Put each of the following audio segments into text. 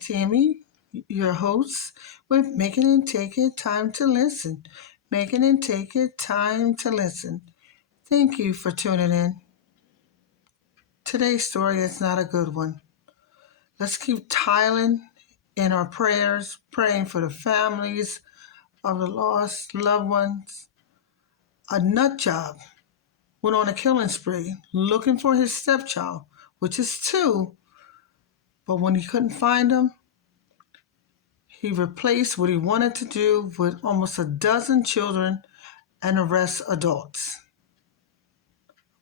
Tammy, your host, with Making and Taking Time to Listen. Making and Taking Time to Listen. Thank you for tuning in. Today's story is not a good one. Let's keep Thailand in our prayers, praying for the families of the lost loved ones. A nut job went on a killing spree looking for his stepchild, which is two, but when he couldn't find him, he replaced what he wanted to do with almost a dozen children and arrest adults.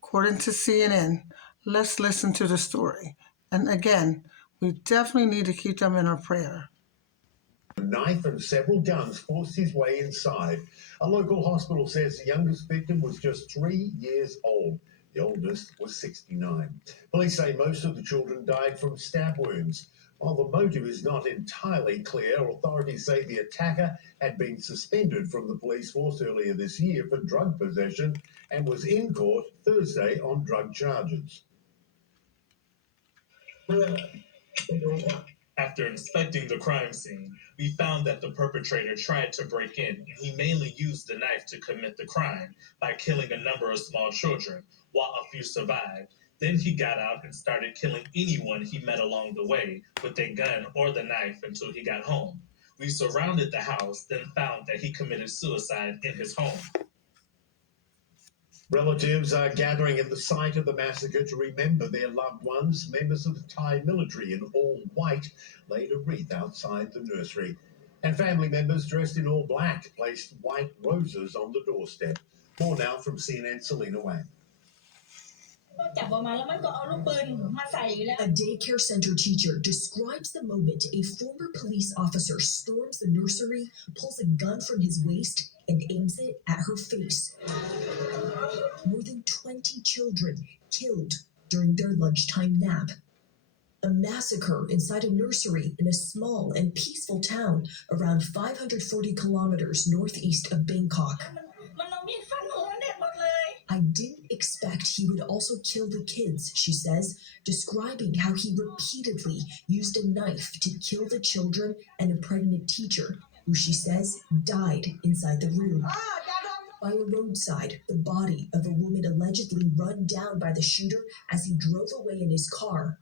According to CNN, let's listen to the story. And again, we definitely need to keep them in our prayer. A knife and several guns forced his way inside. A local hospital says the youngest victim was just 3 years old. The oldest was 69. Police say most of the children died from stab wounds. While the motive is not entirely clear, authorities say the attacker had been suspended from the police force earlier this year for drug possession and was in court Thursday on drug charges. After inspecting the crime scene, we found that the perpetrator tried to break in, and he mainly used the knife to commit the crime by killing a number of small children, while a few survived. Then he got out and started killing anyone he met along the way with a gun or the knife until he got home. We surrounded the house, then found that he committed suicide in his home. Relatives are gathering at the site of the massacre to remember their loved ones. Members of the Thai military in all white laid a wreath outside the nursery. And family members dressed in all black placed white roses on the doorstep. More now from CNN, Selena Wang. A daycare center teacher describes the moment a former police officer storms the nursery, pulls a gun from his waist, and aims it at her face. More than 20 children killed during their lunchtime nap. A massacre inside a nursery in a small and peaceful town around 540 kilometers northeast of Bangkok. I didn't expect he would also kill the kids, she says, describing how he repeatedly used a knife to kill the children and a pregnant teacher, who she says died inside the room. By a roadside, the body of a woman allegedly run down by the shooter as he drove away in his car.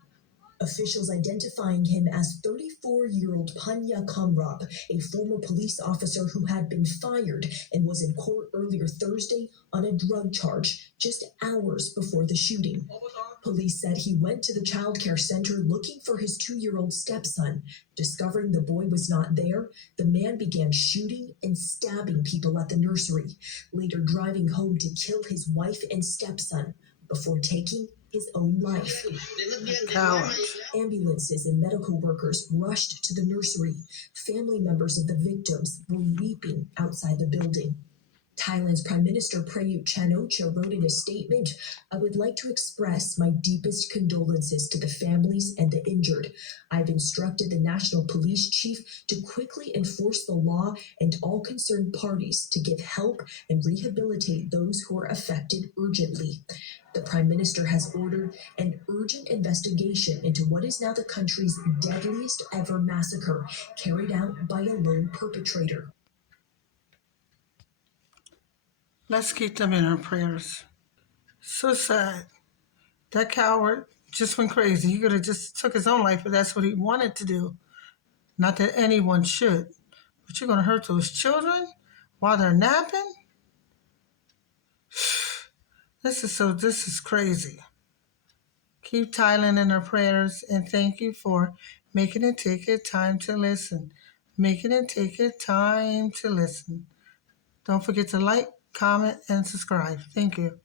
Officials identifying him as 34-year-old Panya Kamrab, a former police officer who had been fired and was in court earlier Thursday on a drug charge just hours before the shooting. Police said he went to the childcare center looking for his 2-year-old stepson. Discovering the boy was not there, the man began shooting and stabbing people at the nursery, later driving home to kill his wife and stepson before taking his own life. Coward. Ambulances and medical workers rushed to the nursery. Family members of the victims were weeping outside the building. Thailand's Prime Minister Prayut Chan-o-cha wrote in a statement, "I would like to express my deepest condolences to the families and the injured. I've instructed the National Police Chief to quickly enforce the law and all concerned parties to give help and rehabilitate those who are affected urgently." The Prime Minister has ordered an urgent investigation into what is now the country's deadliest ever massacre, carried out by a lone perpetrator. Let's keep them in our prayers. So sad. That coward just went crazy. He could have just took his own life, but that's what he wanted to do. Not that anyone should. But you're going to hurt those children while they're napping? This is crazy. Keep Thailand in our prayers and thank you for making it take it time to listen. Making it take it time to listen. Don't forget to like, comment, and subscribe. Thank you.